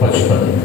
55।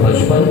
55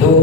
2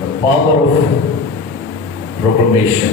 The power of proclamation,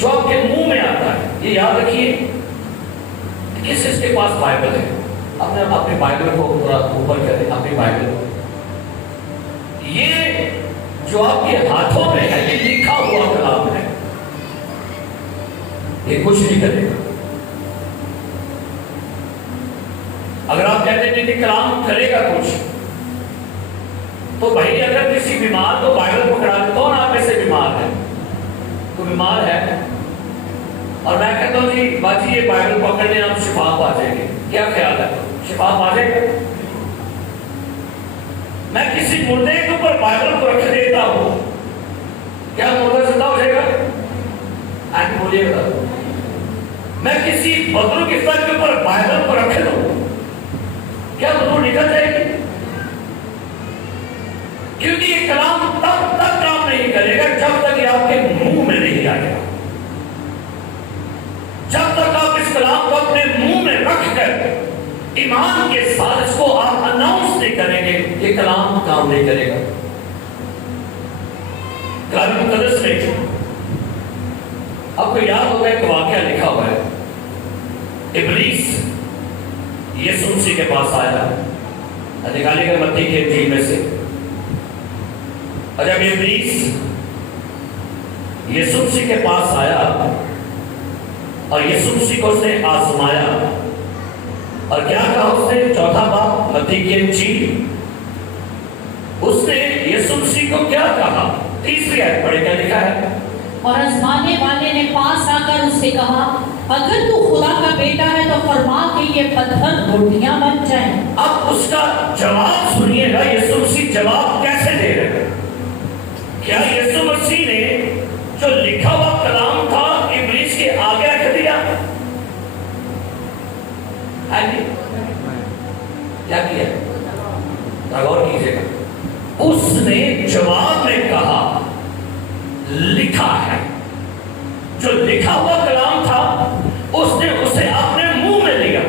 جو آپ کے منہ میں آتا ہے. یہ یاد رکھیے کس کے پاس بائبل ہے. اپنے بائبل کو تھوڑا اوپر کریں. اپنی بائبل کو یہ جو آپ کے ہاتھوں میں ہے یہ لکھا ہوا کلام ہے. یہ کچھ نہیں کرے گا. اگر آپ کہتے ہیں کہ کلام کرے گا کچھ تو بھائی اگر کسی بیمار کو بائبل پکڑا دے. کون آپ میں سے بیمار ہے؟ کوئی بیمار ہے اور میں کہتا ہوں جی باجی یہ بائبل پکڑنے آپ شفا پا جائیں گے. کیا خیال ہے؟ شفا پا جائے گا؟ میں کسی مردے کے اوپر بائبل کو رکھ دیتا ہوں کیا مردہ زندہ ہو جائے گا؟ آج بولیے گا. میں کسی بزرگ کے سر کے اوپر بائبل کو رکھ دوں کیا بزرگ نکل جائے گی؟ کیونکہ یہ کلام تب تک کام نہیں کرے گا جب تک یہ آپ کے منہ میں نہیں آئے گا. جب تک آپ اس کلام کو اپنے منہ میں رکھ کر ایمان کے ساتھ اس کو آپ اناؤنس نہیں کریں گے یہ کلام کام نہیں کرے گا. کلام مقدس میں آپ کو یاد ہوگا ایک واقعہ لکھا ہوا ہے. ابلیس یسوع مسیح کے پاس آیا نکالی گئے متی کے انجیل میں سے. اور جب ابلیس یسوع مسیح کے پاس آیا اور یسوع مسیح کو اس نے آزمایا اور کیا کہا اس نے؟ چوتھا باب متی کی انجیل اس نے یسوع مسیح کو کیا کہا؟ تیسری آیت پڑھے کیا لکھا ہے؟ اور آزمانے والے نے پاس آ کر اس سے کہا اگر تو خدا کا بیٹا ہے تو فرما کہ یہ پتھر روٹیاں بن جائیں. اب اس کا جواب سنیے گا. یسوع مسیح جواب کیسے دے رہے ہیں؟ کیا یسوع مسیح نے جو لکھا ہوا کلام تھا ابلیس کے آگے رکھ دیا؟ کیا کیا؟ غور کیجیے گا. اس نے جواب میں کہا لکھا ہے. جو لکھا ہوا کلام تھا اس نے اسے اپنے منہ میں لیا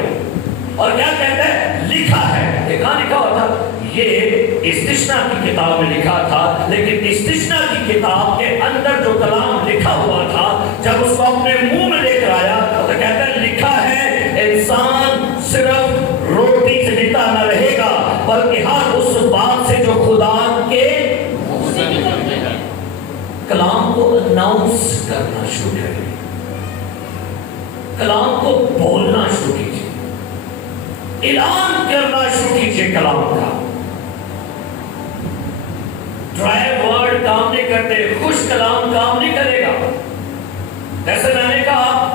اور کیا کہتا ہے؟ لکھا ہے. یہ کہاں لکھا ہوا تھا؟ یہ استثنا کی کتاب میں لکھا تھا. لیکن استثنا کی کتاب کے اندر جو کلام لکھا ہوا تھا جب اس کو اپنے منہ میں لے کر آیا تو کہتا ہے لکھا ہے انسان صرف روٹی سے زندہ نہ رہے گا بلکہ ہر اس بات سے جو خدا کے کلام کو اناؤنس کرنا شروع کریں. کلام کو بولنا شروع کیجیے. اعلان کرنا شروع کیجیے کلام کا. ڈرائی ورڈ کام نہیں کرتے. خوش کلام کام نہیں کرے گا. جیسے میں نے کہا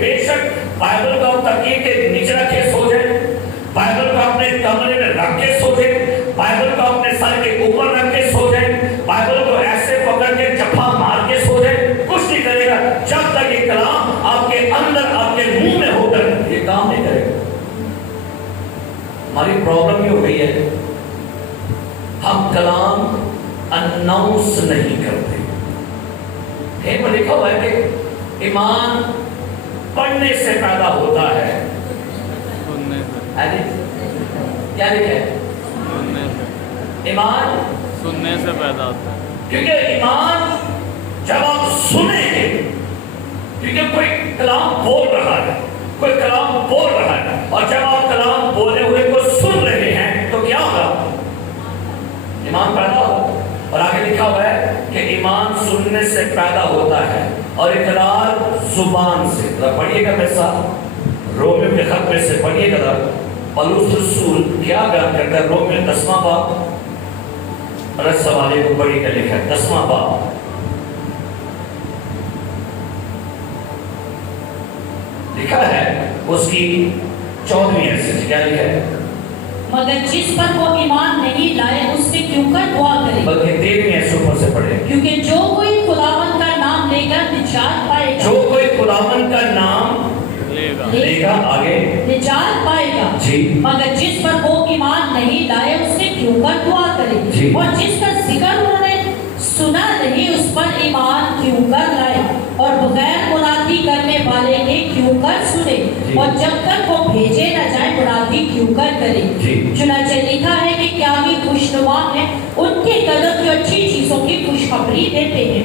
بے شک بائبل کو تکیے کے نیچے رکھ کے سو جائیں. بائبل کو اپنے کمرے میں رکھ کے سو جائیں. بائبل کو اپنے سر کے اوپر رکھ کے سو جائیں. بائبل کو ایسے پکڑ کے جپا مار کے سو جائیں. کچھ نہیں کرے گا جب تک یہ کلام آپ کے اندر آپ کے منہ میں ہو کر یہ کام نہیں کرے گا. ہماری پرابلم یہ ہو گئی ہے ہم کلام اناؤنس نہیں کرتے. کہیں پر لکھا ہوا ہے کہ ایمان پڑھنے سے پیدا ہوتا ہے. کیا لکھا ہے؟ ایمان سننے سے پیدا ہوتا ہے. کیونکہ ایمان جب آپ سنیں گے کیونکہ کوئی کلام بول رہا ہے کوئی کلام بول رہا ہے اور جب آپ کلام بولے ہوئے کو سن رہے ہیں تو کیا ہوگا؟ ایمان پیدا ہوگا. اور آگے لکھا ہوا ہے کہ ایمان سننے سے پیدا ہوتا ہے اور اقرار زبان سے. پڑھیے گا میرے ساتھ رومیو کے خط میں سے پڑھیے گا. پولس رسول کیا بیان کرتا ہے؟ رومیو 10واں باب رس سوالے کو پڑھی کر لکھا ہے 10واں باب لکھا ہے اس کی 14ویں آیت سے. کیا لکھا ہے؟ مگر جس پر وہ ایمان نہیں لائے اس سے کیوں کر دعا کرے بلکہ 13ویں آیت سے اوپر سے پڑھے. کیونکہ جو کوئی خداوند کا نام لے کر نجات پائے گا. جو کوئی خداوند کا نام لے گا آگے نجات پائے گا. جی. مگر جس پر وہ ایمان نہیں لائے اس سے کیوں کر دعا کرے جی. اور جس کا ذکر انہوں نے سنا نہیں اس پر ایمان کیوں کر لائے اور بغیر منادی کرنے والے نے کیوں کر سنے جی. اور جب تک وہ بھیجے نہ جائے منادی کیوں کر کرے. جی. چنانچہ لکھا ہے کہ کیا ہی خوشنما ہے ان کے قدم جو اچھی چیزوں کی خوشخبری دیتے ہیں.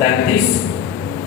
33,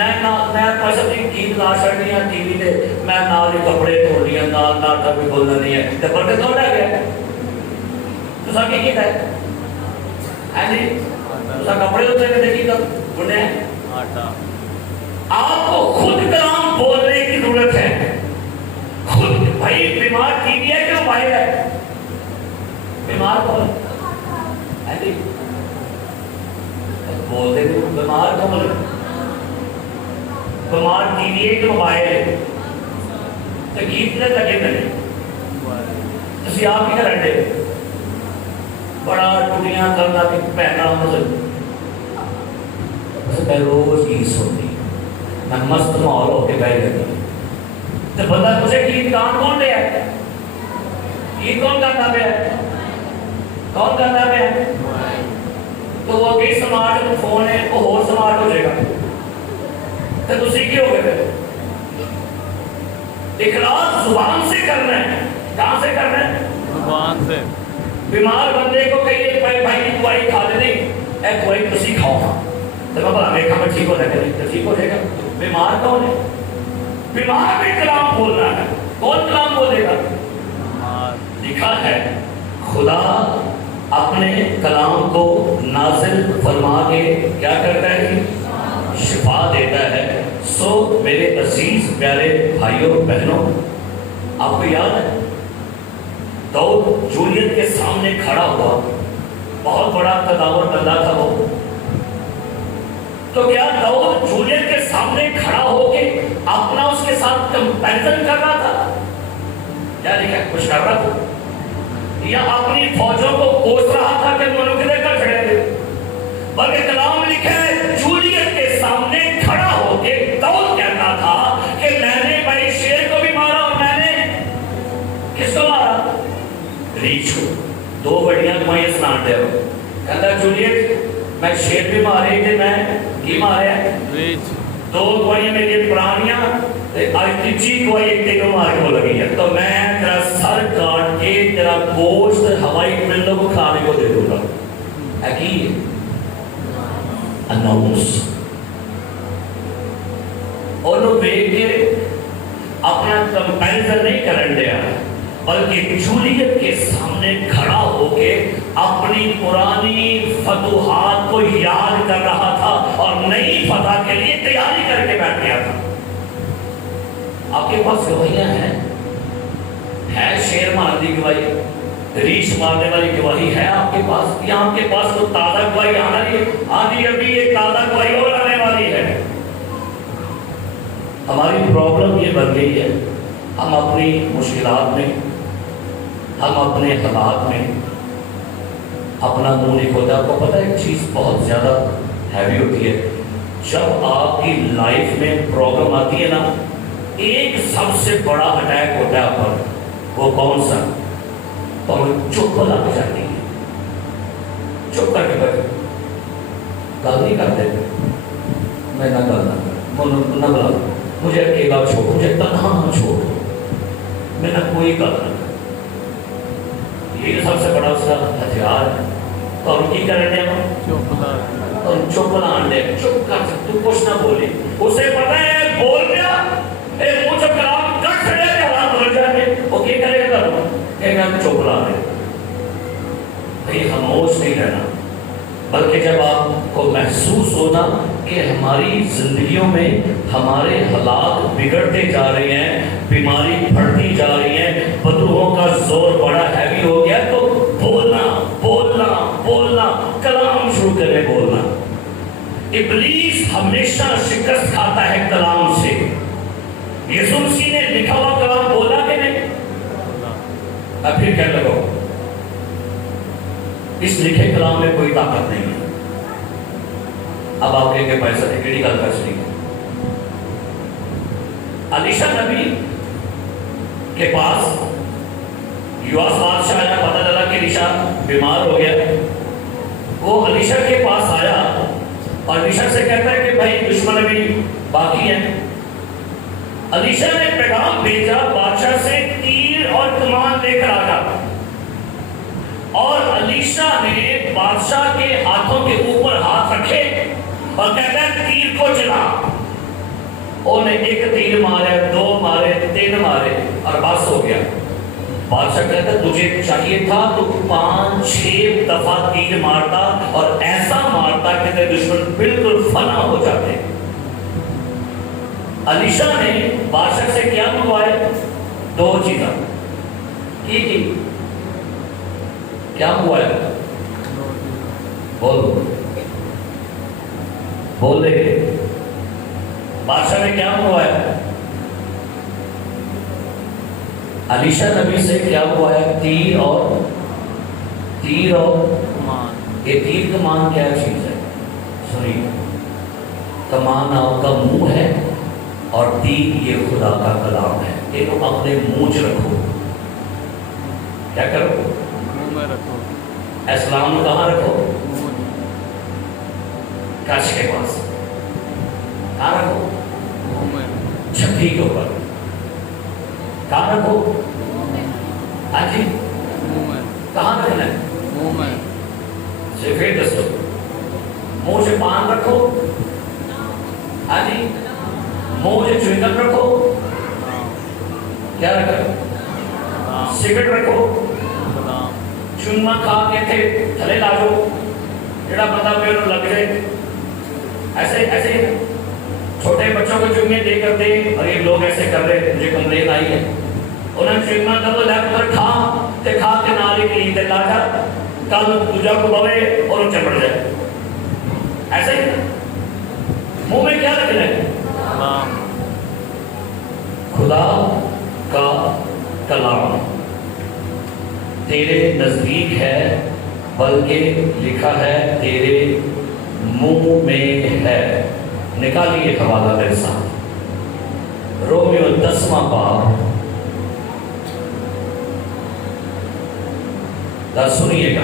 میں پیسہ کی گیت لا چڑھنی ہے ٹی وی تے میں نال ہی کپڑے دھو لیا نال نال بھی بولنا نہیں ہے تے برکت کون لے گیا تو سب کی کیتا ہے ہاں جی تو کپڑے ہوتے ہیں دیکھی کب بنے آٹا آپ کو خود کلام بولنے کی ضرورت ہے خود بھائی بیمار ٹی وی ہے کہ موبائل ہے بیمار کون ہے جی بولتے بیمار کون ہے بیمار ٹی وی ہے کہ موبائل ہے تو گیت نے لگے میں تسی آپ ہی کرن دے بڑا ٹوٹیاں کرنا کہ پہنا میں روز گیت سنتی میں مست ماحول ہو کے بیٹھ جاتا تو بندہ مجھے گیت گان کون لے ہے گیت کون کرتا پہ ہے کون کرتا پہ ہے تو وہ اگے سمارٹ فون ہے وہ اور سمارٹ ہو جائے گا تو تسی کی ہو گئے اخلاص زبان سے کرنا ہے کہاں سے کرنا ہے زبان سے بیمار بندے کو کہیے بھائی دوائی کھا لے نہیں اے دوائی تسی کھاؤ تو میں بلا دیکھا میں ٹھیک ہو جائے گا ٹھیک ہو جائے گا بیمار کون ہے بیمار بھی کلام بولنا ہے کون کلام بولے گا لکھا ہے خدا اپنے کلام کو نازل فرما کے کیا کرتا ہے کہ شفا دیتا ہے سو میرے عزیز پیارے بھائیوں بہنوں آپ کو یاد ہے داؤد جولیت کے سامنے کھڑا ہوا بہت بڑا قداور بندہ تھا وہ تو کیا داؤد جولیت کے سامنے کھڑا ہو کے اپنا اس کے ساتھ کمپیریزن کر رہا تھا کیا لکھا کچھ کر رہا تھا یا اپنی فوجوں کو کوس رہا تھا کہ انہوں نے کدھر کر کھڑے تھے بلکہ کلام لکھا ہے جولیت کے سامنے کھڑا ہو کے داؤد کہتا تھا کہ میں نے بھائی شیر کو بھی مارا اور میں نے کس کو مارا ریچھ کو دو بڑیاں تمہیں سنان دے ہو کہتا جولیت میں شیر بھی مارے تھے میں کی مارے ریچھ دو گوائیاں میری پرانیاں آج تیجی گواہی ایک تینوں مار کو لگی ہے تو میں تیرا سر کاٹ کے تیرا گوشت ہوائی پرندوں کو کھانے کو دے دوں گا ہے کی اناؤنس اور وہ دیکھ کے اپنا کمپیریزن نہیں کرن دیا بلکہ جولیت کے سامنے کھڑا ہو کے اپنی پرانی فتوحات کو یاد کر رہا تھا اور نئی فتح کے لیے تیاری کر کے بیٹھ گیا تھا آپ کے پاس گواہیاں ہیں ہے شیر مارنے کی گواہی ریچھ مارنے والی گواہی ہے آپ کے پاس یا آپ کے پاس تو تازہ گواہی آنی ابھی ایک تازہ گواہی اور آنے والی ہے ہماری پرابلم یہ بن گئی ہے ہم اپنی مشکلات میں ہم اپنے حالات میں اپنا منہ نہیں کھولتے آپ کو پتہ ہے ایک چیز بہت زیادہ ہیوی ہوتی ہے جب آپ کی لائف میں پرابلم آتی ہے نا ایک سب سے بڑا اٹیک ہوتا ہے آپ پر وہ کون سا اور چپ لگ جاتی ہے چپ کر کے بیٹھے گل نہیں کرتے میں نہ گل نہ بلا مجھے اکیلا چھوڑ مجھے تنہا نہ چھوڑ میں نہ کوئی گل نہ یہ سب سے بڑا اس کا ہتھیار ہے تو ہم کی کرنے اور چپ لان دے چپ کر تو کچھ نہ بولی اسے پتہ ہے بول گیا اے مجھے کلام کٹ کھڑے کے حالات بھر جائیں گے وہ کی کرے گا کہ میں چپ لا دے کہیں خاموش نہیں رہنا بلکہ جب آپ کو محسوس ہونا کہ ہماری زندگیوں میں ہمارے حالات بگڑتے جا رہے ہیں بیماری بڑھتی جا رہی ہے بدبوؤں کا زور بڑا ہیوی ہو گیا تو بولنا بولنا بولنا کلام شروع کرے بولنا ابلیس ہمیشہ شکست کھاتا ہے کلام سے یسوع مسیح نے لکھا ہوا کلام بولا کہ نہیں اب پھر کہنے لگو اس لکھے کلام میں کوئی طاقت نہیں ہے اب آپ کہیں گے پیسہ ہے کیڑی گل کر سکیں علیشہ نبی کے پاس یواس بادشاہ آیا پتہ چلا کہ علیشہ بیمار ہو گیا وہ علیشہ کے پاس آیا اور علیشہ سے کہتا ہے کہ بھائی دشمن ابھی باقی ہیں علیشہ نے پیغام بھیجا بادشاہ سے تیر اور کمان لے کر آیا اور علیشہ نے بادشاہ کے ہاتھوں کے اوپر ہاتھ رکھے اور کہتا ہے تیر کو چلا انہیں ایک تیر مارے، دو مارے، تین مارے اور بس ہو گیا. بادشاہ کہتا تجھے چاہیے تھا تو 5-6 دفعہ تیر مارتا اور ایسا مارتا کہ تیرے دشمن بالکل فنا ہو جاتے. الیشا نے بادشاہ سے کیا منگوائے؟ 2 چیزیں کی کیا منگوایا؟ بول دے. بادشاہ نے کیا منگوایا؟ الیشا نبی سے کیا منگوایا؟ تیر اور مان. یہ تیر کمان کیا چیز ہے؟ سنیے، کمان آپ کا منہ ہے اور تیر یہ خدا کا کلام ہے. یہ اپنے منہ رکھو. کیا کرو؟ منہ میں رکھو. اسلام کہاں رکھو؟ کش کے پاس. کہاں رکھو؟ منہ میں. چھپی کے اوپر. کہاں رکھو؟ ہاں جی، منہ میں. کہاں رکھنا ہے؟ منہ میں. صرف دسو. منہ سے پان رکھو. ہاں جی، منہ سے چوئنگم رکھو. کیا رکھو؟ سگریٹ رکھو. چونما کھا کے تھے تھلے لا دو. جڑا بندہ پہ انہوں لگ جائے. ایسے چھوٹے بچوں کو چومے دے کر دے. اور یہ لوگ ایسے کر رہے، مجھے کمپلین آئی ہے. انہوں نے چوما کر دو لیپ پر کھا تے کھا کے نالی کی تے لا جا کل دوجا کو بوے اور وہ چپڑ جائے. ایسے ہی منہ میں کیا رکھنا ہے؟ خدا کا کلام تیرے نزدیک ہے، بلکہ لکھا ہے تیرے منہ میں ہے. نکالیے حوالہ میرے ساتھ. رومیو 10واں باب. سنیے گا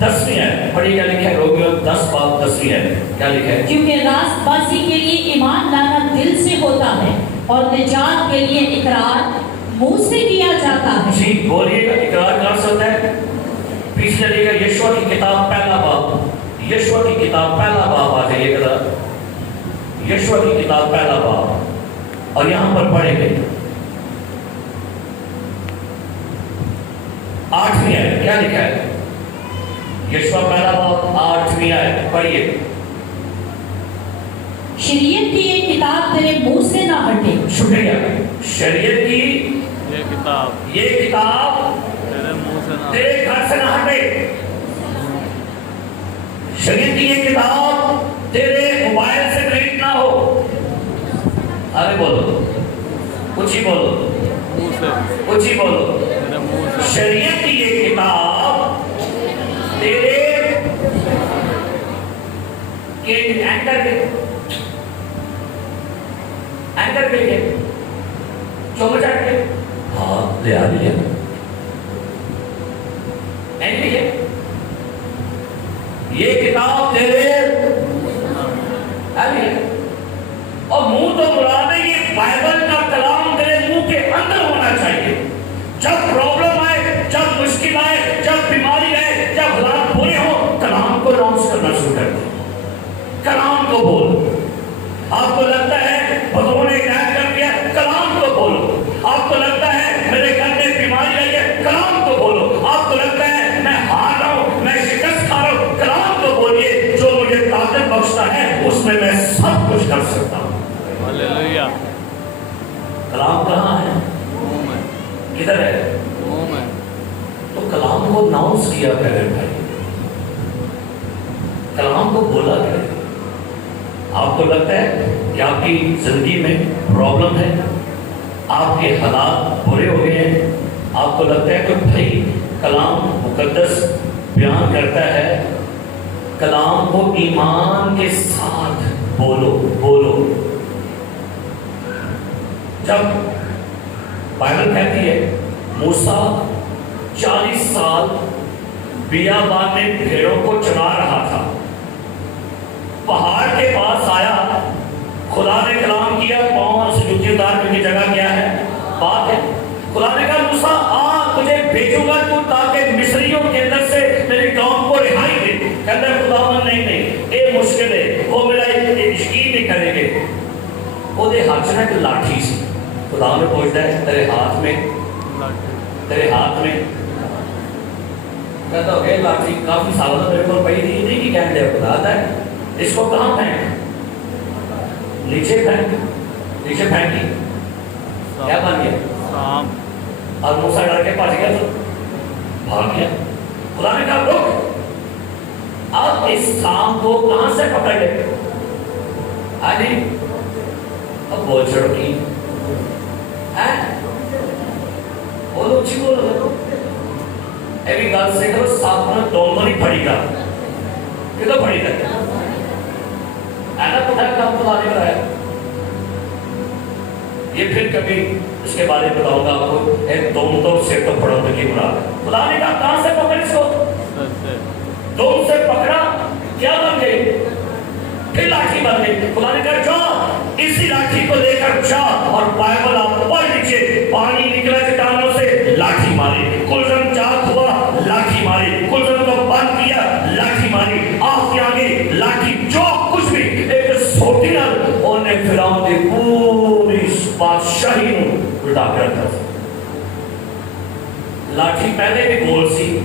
10ویں ہے. پڑھیے کیا لکھا ہے؟ رومیو 10 باب 10ویں ہے. کیا لکھا ہے؟ کیونکہ راست بازی کے لیے ایمان لانا دل سے ہوتا ہے اور نجات کے لیے اقرار منہ سے کیا جاتا ہے. جی بولیے گا. اقرار کہاں سے ہوتا ہے؟ پیچھے چلیے گا. یشوع کی کتاب پہلا باب. یشوع کی کتاب پہلا باب آ جائیے گا. یشوع کی کتاب پہلا باب اور یہاں پر پڑھیں گے 8ویں آیت. کیا لکھا ہے؟ یشوع پہلا باب 8ویں آیت پڑھیے. شریعت کی یہ کتاب تیرے منہ سے نہ ہٹے. شکریہ. شریعت کی یہ کتاب تیرے منہ سے نہ تیرے گھر سے نہ ہٹے. شریعت کی یہ کتاب تیرے موبائل سے ڈیلیٹ نہ ہو. ارے بولو، کچھ ہی بولو، منہ سے. کچھ ہی بولو. تیرے منہ سے. شریعت کی یہ کتاب تیرے اینکر کے لیے چوم چاٹ کے ہاں لے آ لیا یہ کتاب تیرے اور منہ تو مراد ہے. یہ بائبل کا کلام تیرے منہ کے اندر ہونا چاہیے. جب پرابلم آئے، جب مشکل آئے، جب بیماری آئے، جب حالات برے ہوں، کلام کو لانچ کرنا شروع کر دو. کلام کو بولو. آپ کو لگتا ہے بھگوان نے ہدایت کر دیا، کلام کو بولو. آپ کو لگتا ہے میرے گھر میں بیماری آئی ہے، کلام کو بولو. آپ کو لگتا ہے میں ہار رہا ہوں، میں شکست کھا رہا ہوں، کلام کو بولیے. جو مجھے طاقت بخشتا ہے اس میں میں سب کچھ کر سکتا ہوں. ہلیلویا. کلام کہاں ہے؟ منہ میں. کدھر ہے؟ منہ میں. تو کلام کو ناؤنس کیا کرے بھائی. کلام کو بولا کرے. آپ کو لگتا ہے کہ آپ کی زندگی میں پرابلم ہے، آپ کے حالات برے ہو گئے ہیں، آپ کو لگتا ہے کہ بھائی کلام مقدس بیان کرتا ہے، کلام کو ایمان کے ساتھ بولو. جب بائبل کہتی ہے موسیٰ 40 سال بیابان میں بھیڑوں کو چلا رہا تھا، پہاڑ کے پاس آیا، خدا نے کلام کیا، پاؤں سے جوتی اتار کی جگہ کیا ہے؟ بات ہے. خدا نے کہا موسیٰ آ، تجھے بھیجوں گا تو تاکہ مصریوں کے اندر سے میری قوم کو رہائی دے. کہتا ہے خداوند نہیں، یہ مشکل ہے. وہ میرا وہ ہاتھ میں ایک لاٹھی سی. خدا نے پوچھتا ہے تیرے ہاتھ میں کہتا ہو لاٹھی کافی سالوں میرے کو پڑی نہیں کی کہنے دے. خدا آتا ہے اس کو کہاں پھینک؟ نیچے پھینکی. کیا بن گیا؟ اور موسیٰ ڈر کے پاس گیا تو بھاگ گیا. خدا نے کہا رک، اب اس سانپ کو کہاں سے پکڑ لے؟ آجی اب بول چھڑو کی بولو اچھی بولو ایوی گل سے کرو سانپ میں دونوں نہیں پڑی گا. یہ تو پڑی گا اینا پتہ کام خدا نے کرایا. یہ پھر کبھی اس کے بارے میں بتاؤں گا آپ کو. ایک دوم تو سر تو پڑھو تو کی مراد. خدا نے کہا کہاں سے پکڑ اس کو؟ دوم سے پکڑا کیا بن گئی؟ پھر لاٹھی بن گئی. خدا نے کہا جا اسی لاٹھی کو لے کر جا اور بائبل آپ پڑھ لیجیے. پانی نکلا چٹانوں سے لاٹھی ماری، کلزم جاگ ہوا لاٹھی ماری، کلزم کو بند کیا لاٹھی ماری، آنکھ کے آگے لاٹھی، جو کچھ بھی ایک سوٹی نہ انہیں فرعون کی پوری بادشاہی کو الٹا کر رکھا. لاٹھی پہلے بھی گول سی،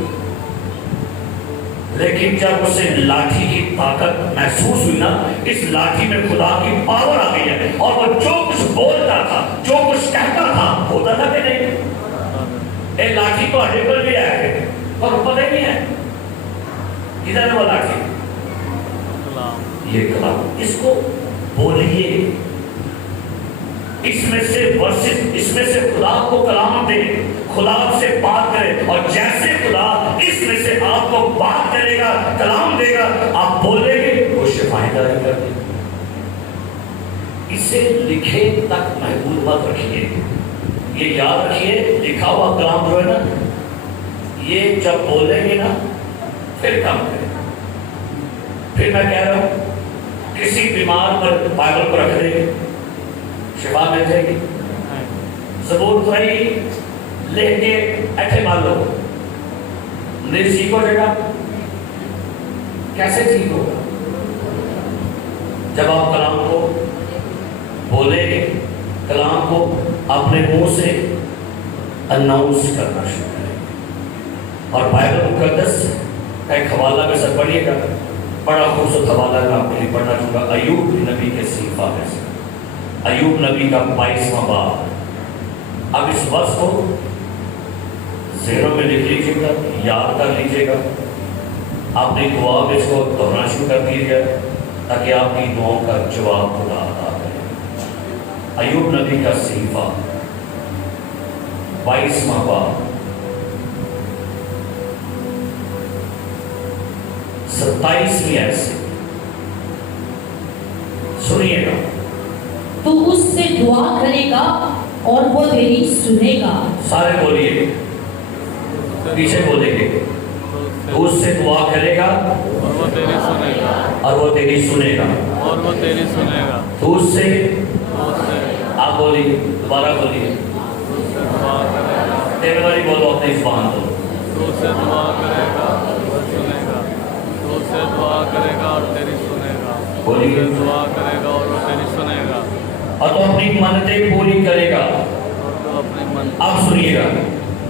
لیکن جب اسے لاٹھی کی طاقت محسوس ہوئی نا، اس لاٹھی میں خدا کی پاور آ گئی ہے اور وہ جو کچھ بولتا تھا، جو کچھ کہتا تھا، ہوتا تھا کہ نہیں؟ ایک لاٹھی تو ہڈے پر بھی ہے اور پتہ ہی نہیں ہے کدھر ہے وہ لاٹھی. یہ کلام اس کو بولیے، اس میں سے ورسز، اس میں سے خدا کو کلام دے، خدا سے بات کرے اور جیسے خدا اس میں سے آپ کو بات کرے گا، کلام دے گا، آپ بولیں گے وہ شفائیں جاری کر دے. اسے لکھے تک محدود مت رکھیے. یہ یاد رکھیے لکھا ہوا کلام جو ہے نا، یہ جب بولیں گے نا پھر کام کرے. پھر میں کہہ رہا ہوں کسی بیمار پر بائبل کو رکھ دیں گے شفا مل جائے گی. زبور تھوڑی لکھ کے ایسے مان لو نہیں ٹھیک ہو جائے گا. کیسے ٹھیک ہوگا؟ جب آپ کلام کو بولیں گے، کلام کو اپنے منہ سے اناؤنس کرنا شروع کریں گے. اور بائبل مقدس کا ایک حوالہ میں سے پڑھیے گا، بڑا خوبصورت حوالہ میں آپ کے لیے پڑھنا چاہوں گا. ایوب نبی کے صحیفہ میں سے، ایوب نبی کا 22واں باب. اب اس وقت کو ذہنوں میں لکھ لیجیے گا، یاد کر لیجیے گا، اپنی دعا میں اس کو دہرانا شروع کر دیجیے گا تاکہ آپ کی دعاؤں کا جواب خدا عطا کرے. ایوب نبی کا صحیفہ 22واں باب 27ویں آیت سے سنیے گا. تو اس سے دعا کرے گا اور وہ تیری سنے گا. سارے بولیے، پیچھے بولیں گے. تو اس سے دعا کرے گا اور وہ تیری سنے گا، اور وہ تیری سنے گا، اور وہ تیری سنے گا. تو اس سے تو اس سے آپ بولیے، دوبارہ بولیے، دعا کرے گا، تیرے والی بولو اپنی زبان دو. تو اس سے دعا کرے گا اور سنے گا. تو اس سے دعا کرے گا اور تیری سنے گا. بولیے. دعا کرے گا اور وہ تیری سنے گا. اور تو اپنی منتیں پوری کرے گا. اور تو اپنی من اب سنیے گا.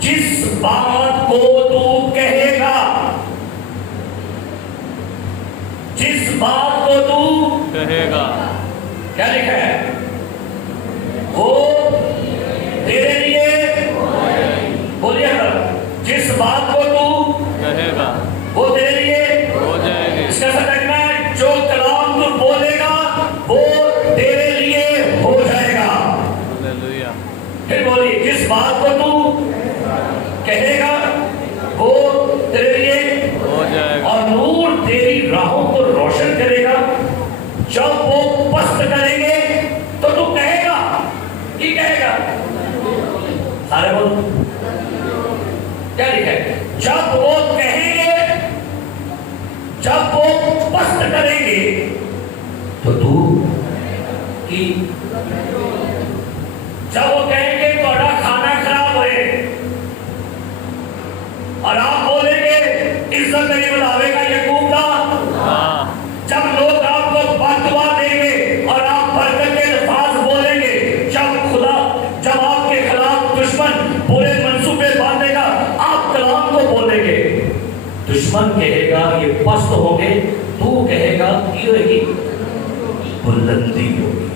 جس بات کو تو کہے گا، جس بات کو تو کہے گا، کیا لکھا ہے؟ وہ تیرے لیے بولیے گا. جس بات کو تو کہے گا وہ تیرے لیے ہو جائے گی. اس کا سمجھنا ہے جو کلام تو بولے گا وہ تیرے لیے ہو جائے گا. ہلیلویا. پھر بولیے جس بات کو تو کہے گا وہ تیرے لیے ہو جائے گا. اور نور تیری راہوں کو روشن کرے گا. جب وہ پست کریں گے تو کہے گا. کی کہے گا؟ سارے بول کیا لکھا ہے؟ جب وہ کہیں گے، جب وہ پست کریں گے تو کی جب وہ کہیں گے تھوڑا کھانا خراب ہوئے اور آپ بولیں گے عزت نہیں بتاوے گا یعقوب کا. جب لوگ آپ کو بد دعا دیں گے اور آپ برکت کے الفاظ بولیں تو کہے گا کی ہوئے گی بلندی ہوگی.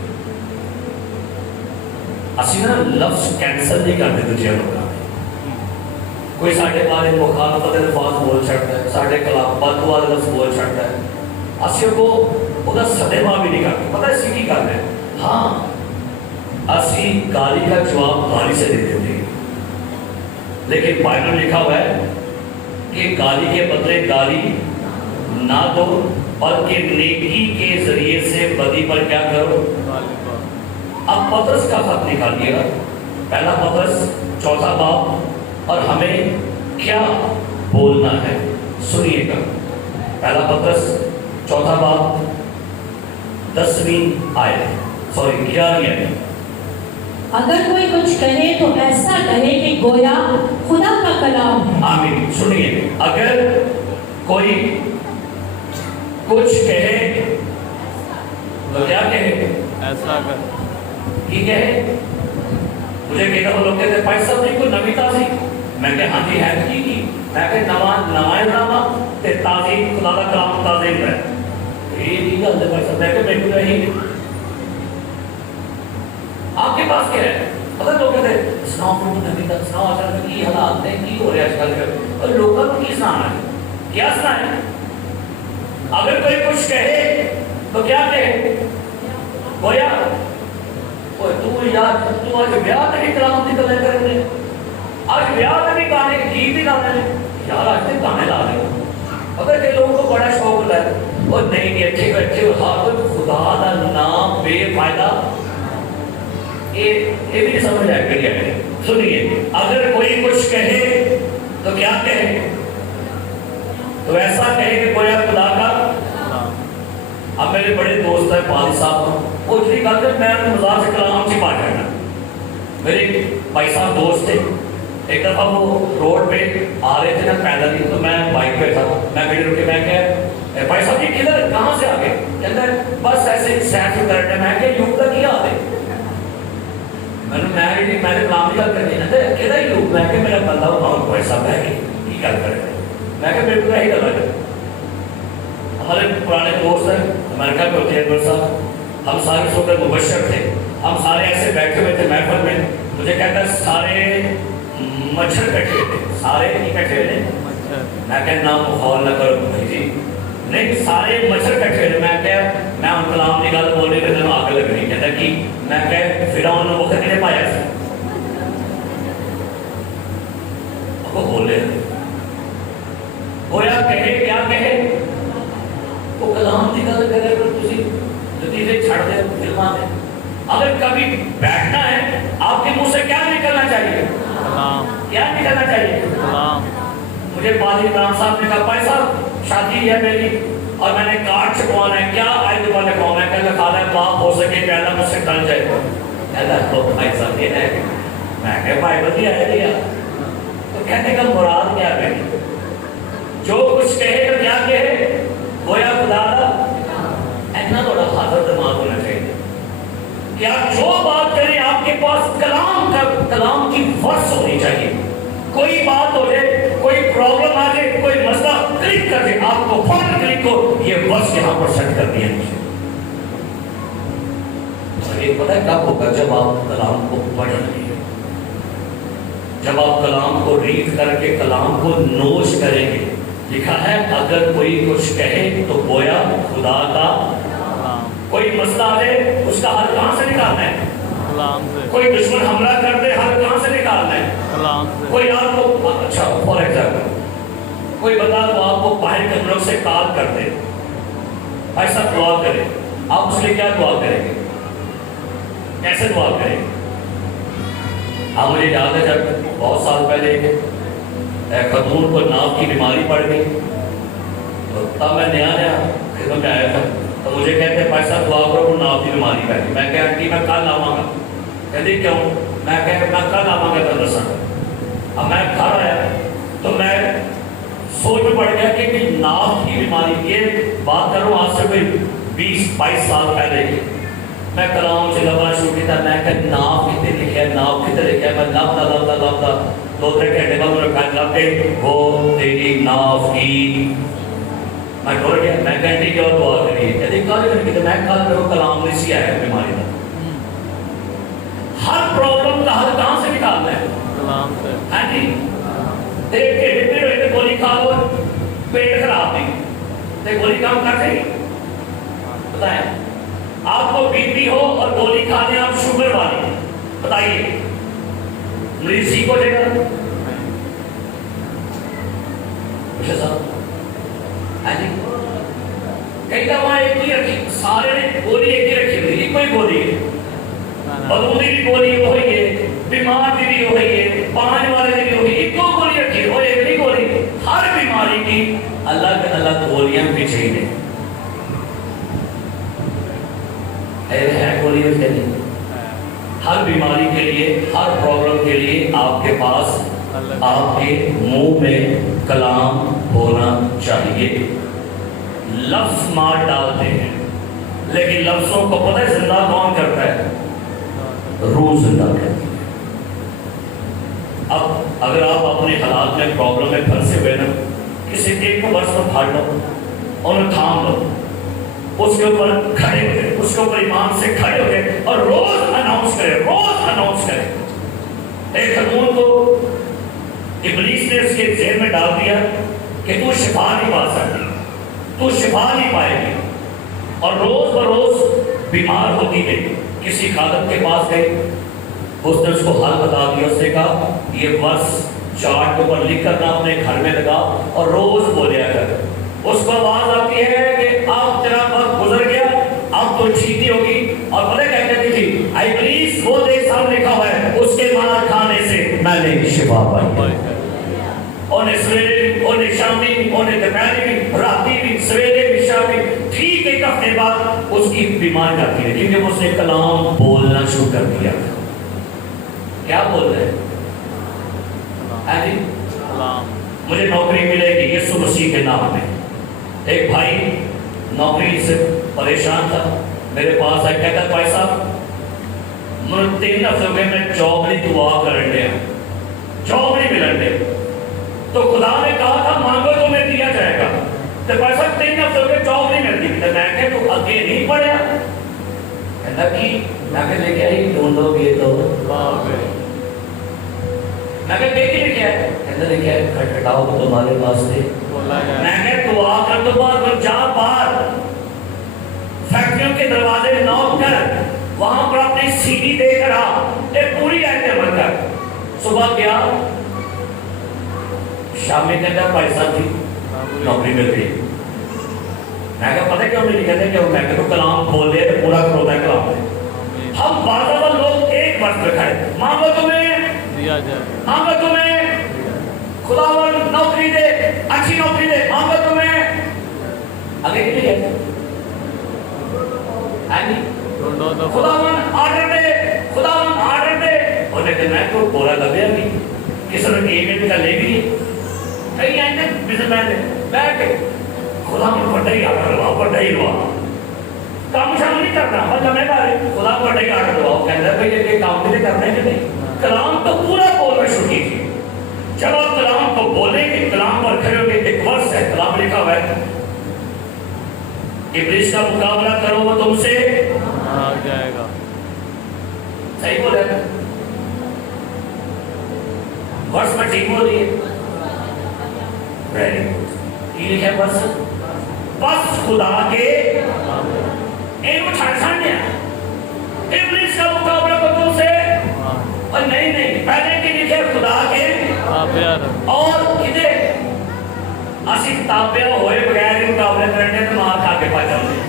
اسی نا لفظ کینسل نہیں کرتے دوجے لوگوں. کوئی ساڈے بارے مخالفت الفاظ بول چڑھتا ہے, ساڈے خلاف بد والے لفظ بول چڑھتا ہے, اسی کو وہ سدیوا بھی نہیں کرتے. پتہ اسی کی کرتے ہیں, ہاں اسی گالی کا جواب گالی سے دے دیتے ہیں, لیکن بائبل لکھا ہوا ہے کہ گالی کے بدلے گالی نہ دو بلکہ نیکی کے ذریعے سے بدی پر کیا کرو. اب پطرس کا خط نکالیے گا, پہلا پطرس 4 باب, اور ہمیں کیا بولنا ہے سنیے گا. پہلا پطرس 4 باب 10ویں آیت, سوری 11ویں آیت. اگر کوئی کچھ کہے تو ایسا کہے کہ گویا خدا کا کلام ہے. آمین. سنیے, اگر کوئی کچھ کہے تو کیا کہے, ایسا کر کی کہے. مجھے کہتا وہ لوگ کہتے بھائی صاحب جی کوئی نوی تازی, میں کہ ہاں جی ہے کی میں کہ نوائے نامہ تے تازی خدا کا کلام تازی ہے. یہ نہیں گل ہے بھائی صاحب, میں کہ میرے کو نہیں. آپ کے پاس کیا ہے پتہ, لوگ کہتے سناؤ نوی تازی سناؤ, آج کل کی حالات ہیں, کی ہو رہا ہے آج کل, اور لوگوں کو کی سنانا ہے, کیا سنائیں. اگر کوئی کچھ کہے تو کیا کہے, گویا تو یار تو آج بیاہ تے بھی کلام دی گلیں کرنے, آج بیاہ تے بھی گانے گیت ہی گانے یار, آج تے گانے لا رہے ہو. پتہ کہ لوگوں کو بڑا شوق ہوتا ہے, اور نہیں اچھے بیٹھے ہر خدا دا نام بے فائدہ, یہ بھی سمجھ آئے کیا ہے. سنیے, اگر کوئی کچھ کہے تو کیا کہے, تو ایسا کہے کہ گویا خدا کا. اب میرے بڑے دوست ہیں پادری صاحب, وہ اتنی کرتے میں مزاج سے کلام چھپا کرنا. میرے بھائی صاحب دوست تھے, ایک دفعہ وہ روڈ پہ آ رہے تھے نا پیدل ہی, تو میں بائک پہ تھا, میں گھڑی رک کے میں کہ بھائی صاحب جی کدھر کہاں سے آ گئے, کہتے ہیں بس ایسے ہی سیر کرنے. میں کہ یوگ کا کیا آ رہے, میں نے کلام کی گل کرنی نا, کہہ یوگ, میں کہ میرا بندہ وہ بھائی صاحب ہے کی گل کر رہے, میں کہ میرے کو یہی گل ہے. ہمارے پرانے دوست ہیں امریکہ میں ہوتے ہیں صاحب, ہم سارے سوتے مبشر تھے, ہم سارے ایسے بیٹھے ہوئے تھے محفل میں. مجھے کہتا ہے سارے مچھر بیٹھے ہوئے تھے, سارے نہیں بیٹھے ہوئے تھے. میں کہ نام ماحول نہ کرو بھائی جی, نہیں سارے مچھر بیٹھے ہوئے. میں کہ میں ان کلام کی گل بولنے کے دن آگ لگنی. کہتا کہ میں کہ فرعون نے وقت نہیں پایا سی, وہ بولے گویا کہے کیا کہے, وہ کلام کی گل کرے تو تسی لطیفے چھڑ دے فلماں دے. اگر کبھی بیٹھنا ہے آپ کے منہ سے کیا نکلنا چاہیے, کیا نکلنا چاہیے. مجھے پادری عمران صاحب نے کہا بھائی صاحب شادی ہے میری اور میں نے کارڈ چھپوانا ہے, کیا آئے دوبارہ لکھواؤں. میں کہا لکھا لیں باپ ہو سکے پہلا مجھ سے ٹل جائے. کہتا ہے تو بھائی صاحب یہ ہے, میں کہا بھائی بدیا ہے دیا. تو کہنے کا مراد کیا ہے, جو کچھ کہے تو کیا کہے, گویا خدا دا. اتنا تھوڑا حاضر دماغ ہونا چاہیے کہ آپ جو بات کریں آپ کے پاس کلام کی ورس ہونی چاہیے. کوئی بات ہو جائے, کوئی پرابلم آ جائے, کوئی مسئلہ کلک کر دے, آپ کو فوراً کلک ہو یہ ورس یہاں پر سیٹ کر دیا مجھے. یہ پتہ ہے کب ہوگا, جب آپ کلام کو پڑھیں گے, جب آپ کلام کو ریڈ کر کے کلام کو نوش کریں گے. لکھا ہے اگر کوئی کچھ کہے تو گویا خدا کا. کوئی مسئلہ آ جائے اس کا حل کہاں سے نکالنا ہے, کوئی دشمن حملہ کر دے حل کہاں سے نکالنا ہے. کوئی آپ کو اچھا فار ایگزامپل کوئی بندہ تو آپ کو باہر کے ملک سے کال کر دے, ایسا دعا کرے, آپ اس لیے کیا دعا کریں گے, کیسے دعا کریں گے. آپ مجھے یاد ہے جب بہت سال پہلے خاتون کو ناف کی بیماری پڑ گئی, تو تب میں نیا خدمت میں آیا تھا, تو مجھے کہتے ہیں بھائی صاحب دعا کرو وہ ناف کی بیماری پڑ گئی. میں کہا کہ میں کل آواں گا. کہتی کیوں, میں کہا میں کل آواں گا تو دساں. اب میں گھر آیا تو میں سوچ میں پڑ گیا کہ ناف کی بیماری, یہ بات کروں آج سے کوئی 20-22 سال پہلے کی. میں کلام سے لبنا شروع کیا, میں کہ ناف کتنے لکھا ہے, ناف کتنے لکھا ہے. میں لبدا 2-3 گھنٹے بعد میرے کہنے لگتے وہ تیری ناف کی. میں ڈر گیا، میں گھنٹے کی اور دعا کری کہتے کل کر کے میں کل میرے کو کلام نہیں سی آیا بیماری کا. ہر پرابلم کا حل کہاں سے نکالنا ہے؟ کلام سے. ہاں جی، دیکھ کے ڈپڑ ہوئے تو گولی کھا لو، پیٹ خراب نہیں تو گولی کام کر دے گی؟ بتائیں، آپ کو بی پی ہو اور گولی کھا دیں آپ شوگر والی، بتائیے مریض ٹھیک ہو جائے گا؟ ہاں جی، کئی دفعہ ایک ہی رکھی، سارے نے گولی ایک ہی رکھی ہوئی، ایک کوئی گولی ہے، بدوی بھی گولی وہی ہے، بیمار بھی وہی ہے، پانی والے بھی وہی، ایک دو گولی رکھی اور ایک نہیں گولی. ہر بیماری کی الگ الگ گولیاں بھی چاہیے. ہے گولی اس کے لیے ہر بیماری کے لیے، ہر پرابلم کے لیے آپ کے پاس آپ کے منہ میں کلام ہونا چاہیے. لفظ مار ڈالتے ہیں لیکن لفظوں کو پتہ ہے زندہ کون کرتا ہے؟ روح زندہ کرتی ہے. اب اگر آپ اپنے حالات میں پرابلم میں پھنسے ہوئے نا، کسی ایک کو بس میں پھاڑ لو، انہیں تھام لو، اس کے اوپر کھڑے ہو گئے، اس کے اوپر ایمان سے کھڑے ہو گئے اور روز اناؤنس کرے، روز اناؤنس کرے. ایک خاتون کو ابلیس نے اس کے ذہن میں ڈال دیا کہ تو شفا نہیں پا سکتی، تو شفا نہیں پائے گی، اور روز بروز بیمار ہوتی گئی. کسی خادم کے پاس گئی، اس نے اس کو حل بتا دیا. اس نے کہا یہ ورس چارٹ کے اوپر لکھ کر اپنے گھر میں لگا اور روز بولیا کر. اس کو آواز آتی ہے کہ اب تیرا وقت گزر گیا، اب تو ٹھیک نہیں ہوگی. اور پتہ کیا کہتی تھی؟ اے ابلیس وہ دیکھ سامنے لکھا ہوا ہے، اس کے مار کھانے سے میں نے شفا پائی. انہیں سویرے بھی، انہیں شامی بھی، انہیں دوپہر بھی، راتی بھی، سویرے بھی، شام بھی. ٹھیک ایک ہفتے بعد اس کی بیماری جاتی ہے کیونکہ اس نے کلام بولنا شروع کر دیا. کیا بول رہے ہیں؟ مجھے نوکری ملے گی یسوع مسیح کے نام میں. ایک بھائی نوکری سے پریشان تھا، میرے پاس آیا، کہتا بھائی صاحب مجھے 3 ہفتے ہو گئے میں جاب نہیں دعا کرن دیا، جاب نہیں ملن دے. تو خدا نے کہا تھا مانگو تمہیں دیا جائے گا. تو بھائی صاحب 3 ہفتے ہو گئے جاب نہیں ملتی. تو میں کہ تو آگے نہیں پڑھیا؟ کہتا کہ میں کہ لے کے آئی ڈھونڈو گے تو میں کہ دیکھی لے کے آئے. کہتا لے کے آئے کھٹکھٹاؤ تمہارے واسطے. میں کہ دعا کر تو بعد جا باہر فیکٹریوں کے دروازے نوک کر، وہاں پر اپنی سی ڈی دے کر آ، ایک پوری آیت عمل کر. صبح گیا، شام میں کہتا بھائی صاحب جی نوکری مل گئی. میں کہا پتہ کیوں نہیں؟ کہتے کہ میں کہ تو کلام بول دے تو پورا کرو ہے کلام میں. ہم بعض لوگ ایک وقت پہ کھڑے، مانگو تمہیں دیا جائے، مانگو تمہیں خداوند نوکری دے، اچھی نوکری دے، مانگو تمہیں آگے کے لیے خداوند آرڈر دے، خداوند آرڈر دے. اور لیکن میں تو پورا کر دیا نہیں، کسی نے پیمنٹ کا لے بھی کہیں آئیں گے بزنس مین نے بیٹھ کے خدا کو بڑا ہی آرڈر دواؤ، بڑا ہی دواؤ. کام شام نہیں کرنا، بس ہمیں بارے خدا کو بڑا ہی آرڈر دواؤ. کہتا ہے بھائی یہ کام بھی کرنا ہے کہ نہیں؟ کلام تو پورا بولنا شروع کیجیے. جب آپ کلام کو بولیں گے، کلام پر کھڑے ہو کے، ایک ورس ہے کلام لکھا ہوا ہے، ابلیس کا مقابلہ کرو وہ تم سے آ جائے گا. صحیح بول رہے ہیں؟ ورس میں ٹھیک ہو رہی ہے. Very good. یہ لکھا ہے ورس بس خدا کے ایک چھڑ چھڑنے ابلیس کا مقابلہ کرو تم سے. اور نہیں پہلے کی لکھے خدا کے اور کدے اسی تابع ہوئے بغیر مقابلے کرنے تو مار کھا کے پا جاؤں.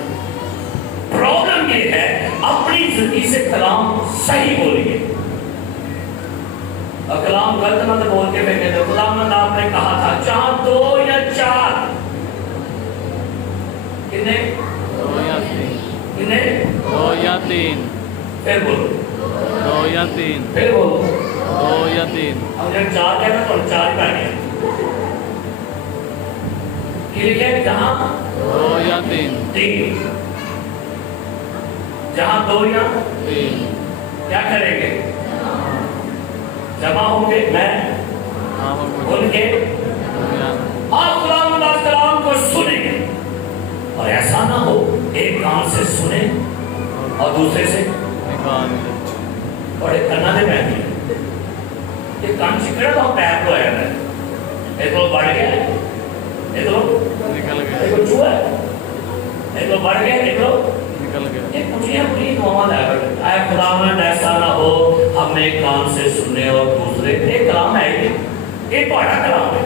پرابلم یہ ہے اپنی زندگی سے کلام صحیح بولیے، اور کلام غلط مت بول کے پھینکے. تو خداوند آپ نے کہا تھا جہاں 2 یا 4 کتنے 2 یا 3 پھر بولو 2 یا 3 پھر بولو 2 یا 3. اب جب 4 کہنا تو 4 ہی پہنے کہ لکھے جہاں 2 یا 3 جہاں 2 یا 3 کیا کریں گے؟ جمع ہوں گے. میں ان کے آپ کلام کو سنیں گے. اور ایسا نہ ہو ایک کان سے سنے اور دوسرے سے نکال لے بڑے کنا دے پہنی ہے یہ کان چکڑا تو پیر کو ہے ایک لوگ بڑھ گیا ایک لوگ نکل گیا ایک لوگ چھوا ہے ایک لوگ بڑھ گیا ایک لوگ نکل گیا یہ کچھیاں پوری دعا دیا کرتے اے خداوند ایسا نہ ہو ہم ایک کان سے سننے اور دوسرے ایک کلام ہے یہ پڑھا کلام ہے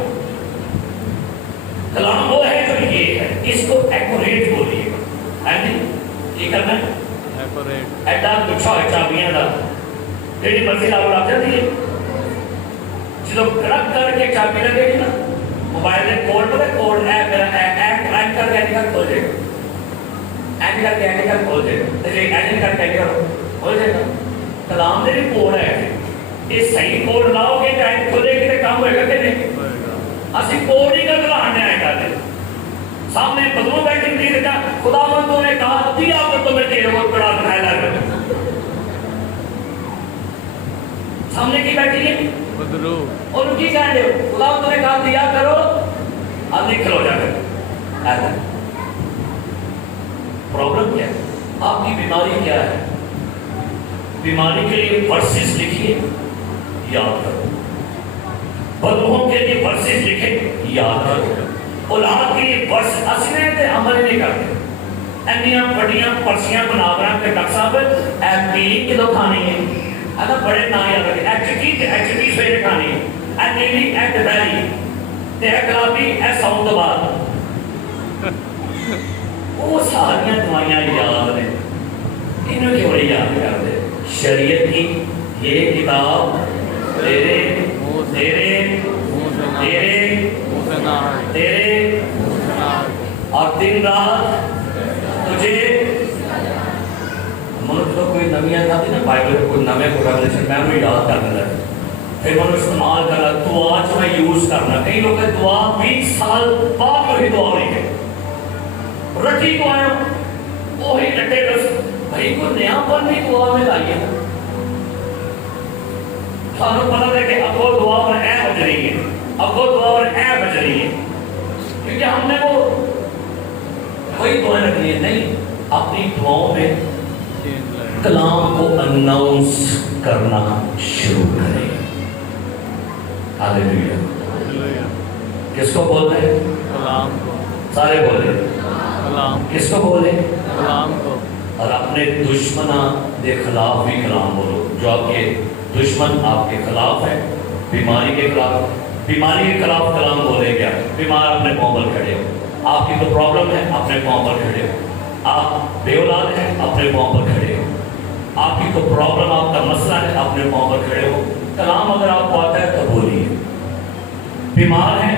کلام وہ ہے جو یہ ہے اس کو ایکوریٹ بولیے گا ہے نہیں یہ کرنا ہے ایپریٹ ایڈا پوچھا ہوئے چابیاں دا جیڑی مرضی لاؤ لاگ جاتی ہے جدو کڑک کر کے چابی لگے گی نا موبائل میں کوڈ پتہ کوڈ ایپ ایپ کر کے نکل کھول جائے گا ایپ کر کے نکل کھول جائے گا جی ایپ کر کے نکل کھول جائے گا کلام دے بھی کوڈ ہے یہ صحیح کوڈ لاؤ گے ایپ کھولے گی تو کام ہوئے گا کہ نہیں ہوئے گا اسی کوڈ ہی کر لانے آئے گا سامنے بدلوں بیٹھی تھی دیکھا خداوند نے کہا دیا کر تو میں تیرے کو بڑا بنایا لگا سامنے کی بیٹھی ہے بدلو اور ان کی کہنے خداوند نے کہا دیا کرو اب نہیں کھلو جا کر ایسا پرابلم کیا ہے آپ کی بیماری کیا ہے بیماری کے لیے ورسز لکھیے یاد کرو بدلوں کے لیے ورسز لکھے یاد کرو اولاد کے لیے ورس اسنے تے عمل نہیں کرتے انیاں بڑیاں پرسیاں بنا بنا کے ڈاکٹر صاحب اے پیلی کلو کھانی ہے انا بڑے نا یاد رکھے ایچ ٹی سویرے کھانی ہے اے نیلی اے دبیلی تے اے گلابی اے ساؤں تو بعد وہ ساریاں دوائیاں یاد نے انہوں کی بڑی یاد کر دے شریعت کی یہ کتاب تیرے اور دن رات تجھے منو تو کوئی نمیاں تھا نا بائبل کوئی نمے کو ریولیشن میں انہوں یاد کرنے لگا پھر میں انہوں استعمال کرنا دعا جو میں یوز کرنا کئی لوگ دعا 20 سال بعد وہی دعا نہیں گئے رٹھی کو آیا وہی لٹے رس بھائی کو نیا پن بھی دعا میں لائیے سانو پتہ ہے کہ اب وہ دعا پر اے بج رہی ہے اب وہ دعا پر اے بج رہی ہے کیونکہ ہم نے وہ کوئی دعائیں رکھنی ہے نہیں اپنی دعاؤں میں کلام کو اناؤنس کرنا شروع کریں ہاللیلویہ کس کو بول رہے ہیں کلام کو سارے بول رہے ہیں کلام کس کو بول رہے ہیں کلام کو اور اپنے دشمنوں کے خلاف بھی کلام بولو جو آپ کے دشمن آپ کے خلاف ہے بیماری کے خلاف کلام بولے گیا بیمار اپنے پاؤں پر کھڑے ہو آپ کی تو پرابلم ہے اپنے پاؤں پر کھڑے ہو آپ بے اولاد ہیں اپنے پاؤں پر کھڑے ہو آپ کی تو پرابلم آپ کا مسئلہ ہے اپنے پاؤں پر کھڑے ہو کلام اگر آپ کو آتا ہے تو بولیے بیمار ہیں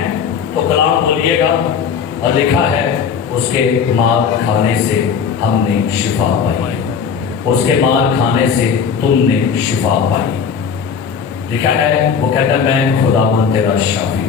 تو کلام بولیے گا اور لکھا ہے اس کے مار کھانے سے ہم نے شفا پائی اس کے مار کھانے سے تم نے شفا پائی لکھا ہے وہ کہتا ہے میں خداوند تیرا شافی